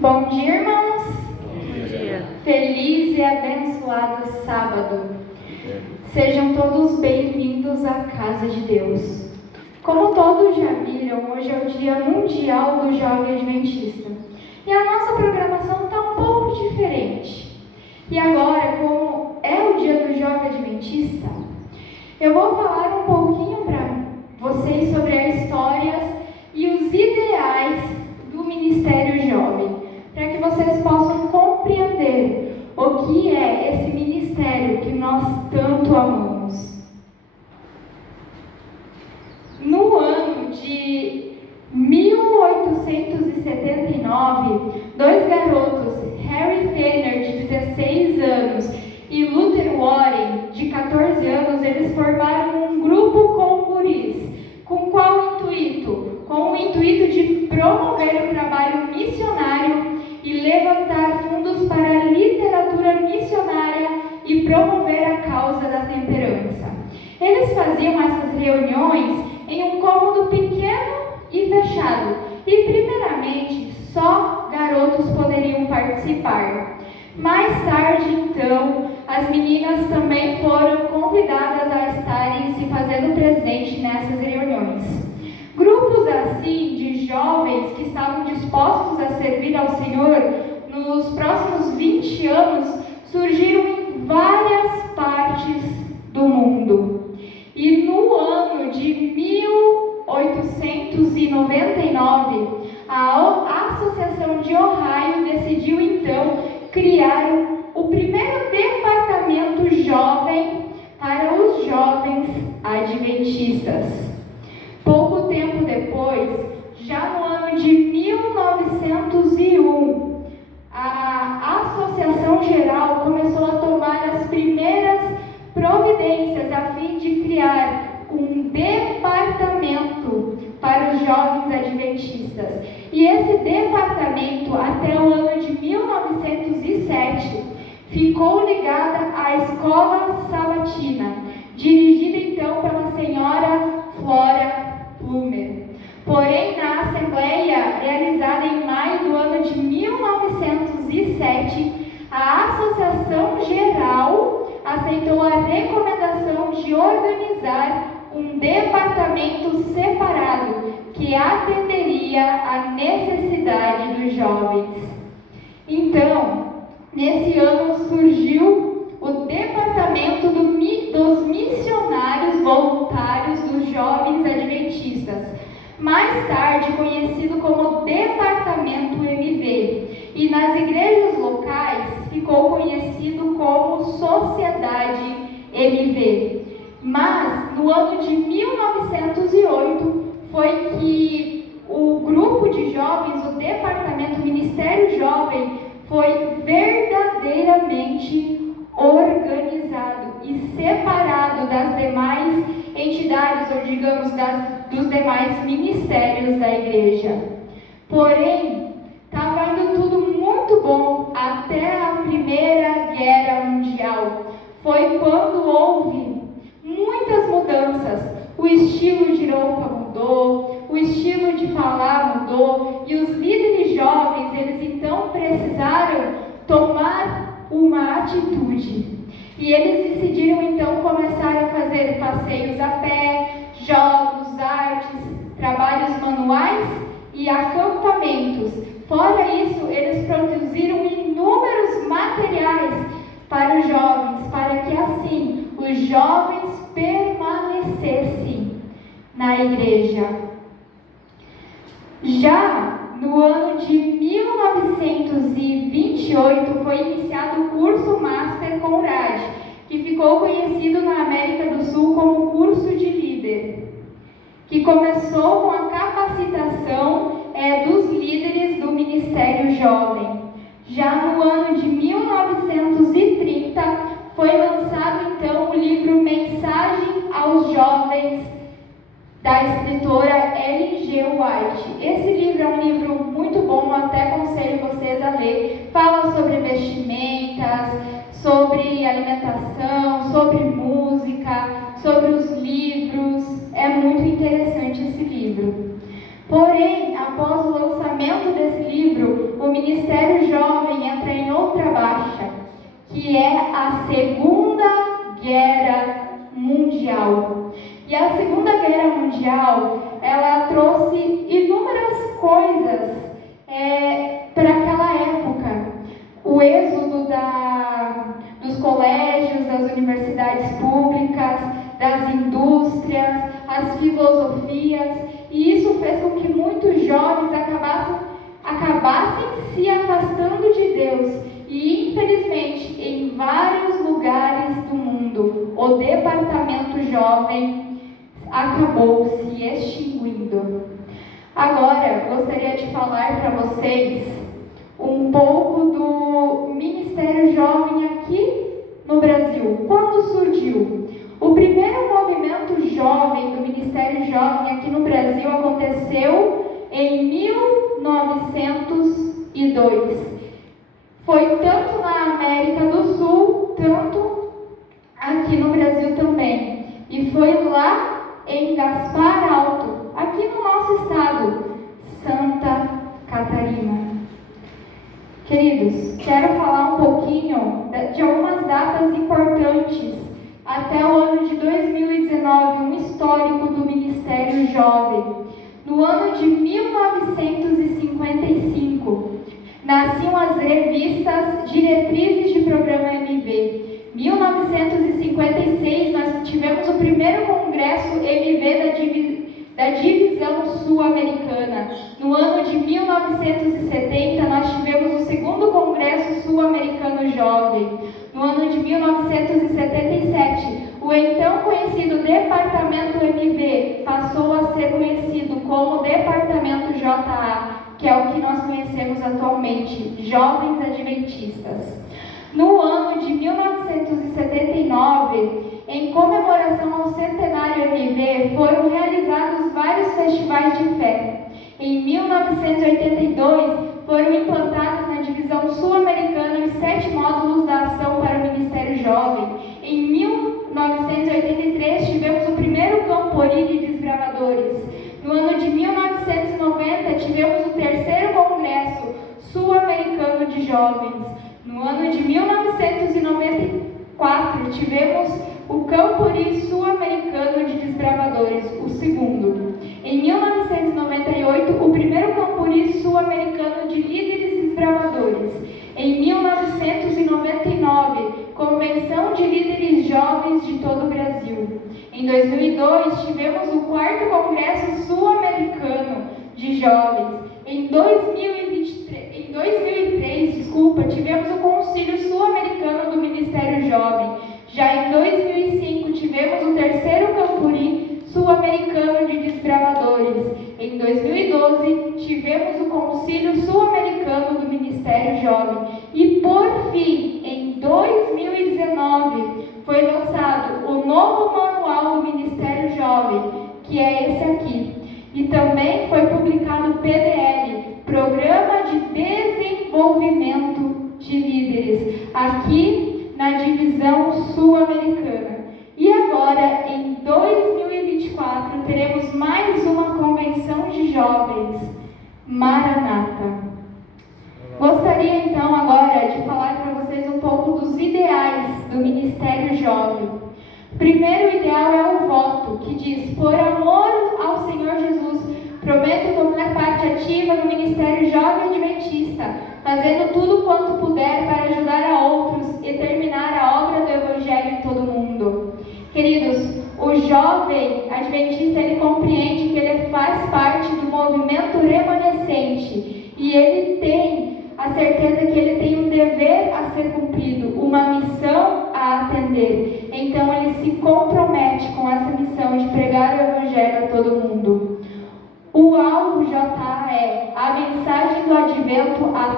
Bom dia, irmãos. Bom dia. Feliz e abençoado sábado. Sejam todos bem-vindos à casa de Deus. Como todos já viram, hoje é o Dia Mundial do Jovem Adventista. E a nossa programação está um pouco diferente. E agora, como é o Dia do Jovem Adventista, eu vou falar um pouquinho para vocês sobre as histórias e os ideais do Ministério Jovem, para que vocês possam compreender o que é esse ministério que nós tanto amamos. No ano de 1879, dois garotos, Harry Fenner, de 16 anos, e Luther Warren, de 14 anos, eles formaram um grupo com guris. Com qual intuito? Com o intuito de promover o trabalho missionário e levantar fundos para a literatura missionária e promover a causa da temperança. Eles faziam essas reuniões em um cômodo pequeno e fechado, e primeiramente só garotos poderiam participar. Mais tarde, então, as meninas também foram convidadas a estarem se fazendo presente nessas reuniões. Grupos assim de jovens que estavam dispostos a servir ao Senhor nos próximos 20 anos surgiram em várias partes do mundo. E no ano de 1899, a Associação de Ohio decidiu então criar o primeiro departamento jovem para os jovens adventistas. Pouco tempo depois, já no ano de 1901, a Associação Geral começou a tomar as primeiras providências a fim de criar um departamento para os jovens adventistas. E esse departamento, até o ano de 1907, ficou ligada à Escola Sabatina, dirigida então pela senhora Flora Plumer. Porém, na Assembleia realizada em maio do ano de 1907, a Associação Geral aceitou a recomendação de organizar um departamento separado que atenderia à necessidade dos jovens. Então, nesse ano surgiu o Departamento dos Missionários Voluntários dos Jovens Adventistas, mais tarde conhecido como Departamento MV, e nas igrejas locais ficou conhecido como Sociedade MV. Mas, no ano de 1908, foi que o grupo de jovens, o Departamento Ministério Jovem, foi verdadeiramente organizado e separado das demais entidades, ou digamos, dos demais ministérios da igreja. Porém, estava indo tudo muito bom até a Primeira Guerra Mundial. Foi quando houve muitas mudanças. O estilo de roupa mudou, o estilo de falar mudou, e os líderes jovens, eles então precisaram tomar uma atitude. E eles decidiram então começar a fazer passeios a pé, jogos, artes, trabalhos manuais e acampamentos. Fora isso, eles produziram inúmeros materiais para os jovens, para que assim os jovens permanecessem na igreja. Já no ano de 1928 foi iniciado o curso Master Conrad, que ficou conhecido na América do Sul como curso de líder, que começou com a capacitação dos líderes do Ministério Jovem. Já no ano de 1930 foi lançado então o livro Mensagem aos Jovens, da escritora Ellen G. White. Esse livro é um livro muito bom, eu até aconselho vocês a ler. Fala sobre vestimentas, sobre alimentação, sobre música, sobre os livros. É muito interessante esse livro. Porém, após o lançamento desse livro, o Ministério Jovem entra em outra baixa, que é a Segunda Guerra Mundial. E a Segunda Guerra Mundial, ela trouxe inúmeras coisas para aquela época. O êxodo dos colégios, das universidades públicas, das indústrias, as filosofias, e isso fez com que muitos jovens acabassem se afastando de Deus. E, infelizmente, em vários lugares do mundo, o departamento jovem acabou se extinguindo. Agora, gostaria de falar para vocês um pouco do Ministério Jovem aqui no Brasil. Quando surgiu? O primeiro movimento jovem do Ministério Jovem aqui no Brasil aconteceu em 1902. Foi tanto na América do Sul, tanto aqui no Brasil também. E foi lá em Gaspar Alto, aqui no nosso estado, Santa Catarina. Queridos, quero falar um pouquinho de algumas datas importantes até o ano de 2019, um histórico do Ministério Jovem. No ano de 1955, nasciam as revistas Diretrizes de Programa MV. 1956, nós tivemos o primeiro congresso MV da Divisão Sul-Americana. No ano de 1970, nós tivemos o segundo Congresso Sul-Americano Jovem. No ano de 1977, o então conhecido Departamento MV passou a ser conhecido como Departamento JA, que é o que nós conhecemos atualmente, Jovens Adventistas. No ano de 1979, em comemoração ao centenário MV, foram realizados vários festivais de fé. Em 1982, foram implantados na divisão sul-americana os 7 módulos da ação para o Ministério Jovem. Em 1983, tivemos o primeiro Campori de Desbravadores. No ano de 1990, tivemos o terceiro Congresso Sul-Americano de Jovens. No ano de 1994, tivemos o Campori Sul-Americano de Desbravadores, o segundo. Em 1998, o primeiro Campori Sul-Americano de Líderes Desbravadores. Em 1999, Convenção de Líderes Jovens de todo o Brasil. Em 2002, tivemos o 4º Congresso Sul-Americano de Jovens. Em 2003, tivemos o Concílio Sul-Americano do Ministério Jovem. Já em 2005, tivemos o terceiro Campori Sul-Americano de Desbravadores. Em 2012, tivemos o Concílio Sul-Americano do Ministério Jovem. E, por fim, em 2019, foi lançado o novo Manual do Ministério Jovem, que é esse aqui. E também foi publicado o PDL, Programa de Desenvolvimento de Líderes, aqui na divisão sul-americana. E agora, em 2024, teremos mais uma convenção de jovens, Maranata. Gostaria então agora de falar para vocês um pouco dos ideais do Ministério Jovem. O primeiro ideal é o voto, que diz: por amor ao Senhor Jesus, prometo tomar parte ativa no Ministério Jovem Adventista, fazendo tudo quanto puder para ajudar a outros e terminar a obra do Evangelho em todo o mundo. Queridos, o jovem adventista, ele compreende que ele faz parte do movimento remanescente e ele tem a certeza que ele tem um dever a ser cumprido, uma missão a atender. Então ele se compromete com essa missão de pregar o Evangelho a todo mundo. O alvo JA é a mensagem do advento a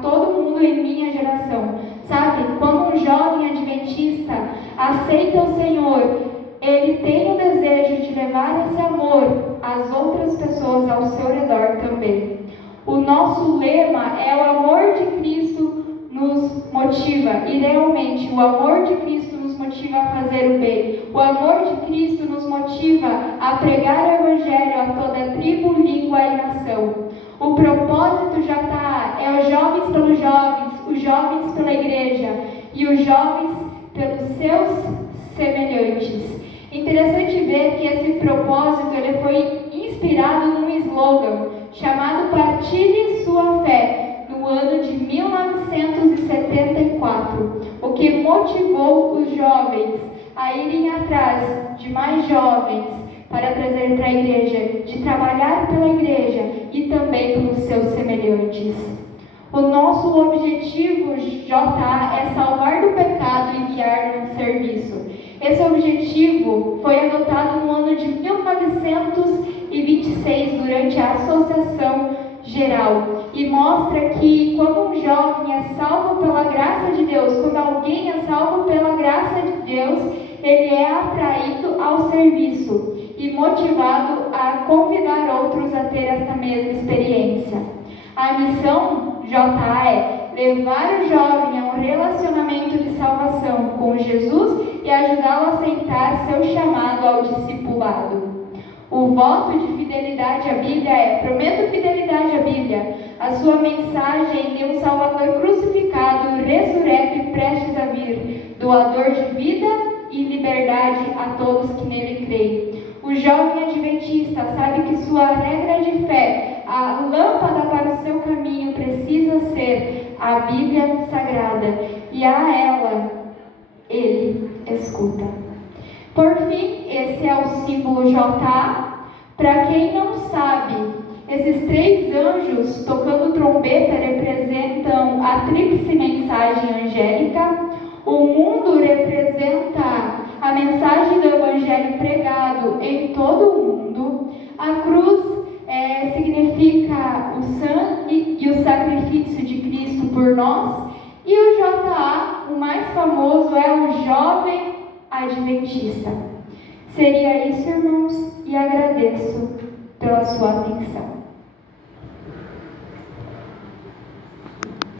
todo mundo em minha geração. Sabe, quando um jovem adventista aceita o Senhor, ele tem o desejo de levar esse amor às outras pessoas ao seu redor também. O nosso lema é: o amor de Cristo nos motiva. E realmente, o amor de Cristo nos motiva a fazer o bem. O amor de Cristo nos motiva a pregar o Evangelho a toda tribo, língua e nação. O propósito JA jovens pelos jovens, os jovens pela igreja e os jovens pelos seus semelhantes. Interessante ver que esse propósito ele foi inspirado num slogan chamado Partilhe Sua Fé, no ano de 1974, o que motivou os jovens a irem atrás de mais jovens para trazer para a igreja, de trabalhar pela igreja e também pelos seus semelhantes. O nosso objetivo, JA, é salvar do pecado e guiar no serviço. Esse objetivo foi adotado no ano de 1926 durante a Associação Geral e mostra que quando um jovem é salvo pela graça de Deus, quando alguém é salvo pela graça de Deus, ele é atraído ao serviço e motivado a convidar outros a ter essa mesma experiência. A missão JA é levar o jovem a um relacionamento de salvação com Jesus e ajudá-lo a aceitar seu chamado ao discipulado. O voto de fidelidade à Bíblia é: prometo fidelidade à Bíblia, a sua mensagem de um Salvador crucificado, ressurreto e prestes a vir, doador de vida e liberdade a todos que nele creem. O jovem adventista sabe que sua regra de fé, a lâmpada para o seu caminho, precisa ser a Bíblia Sagrada, e a ela ele escuta. Por fim, esse é o símbolo JA. Para quem não sabe, esses 3 anjos tocando trombeta representam a tríplice mensagem angélica. O mundo representa a mensagem do Evangelho pregado em todo o mundo. A cruz significa o sangue e o sacrifício de Cristo por nós. E o JA, o mais famoso, é o jovem adventista. Seria isso, irmãos, e agradeço pela sua atenção.